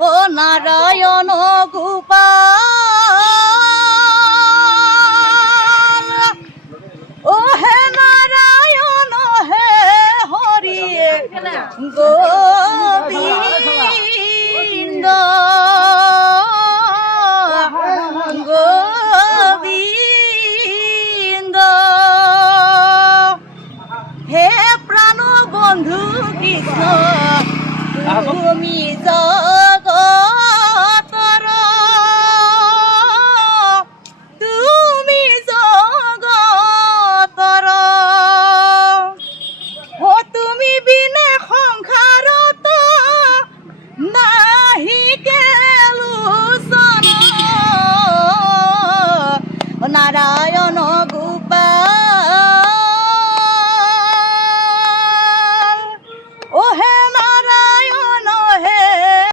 ও নারায়ণ গোপাল ও হে নারায়ণ হে হরি গোবিন্দ গোবিন্দ হে প্রাণ বন্ধু কৃষ্ণ তুমি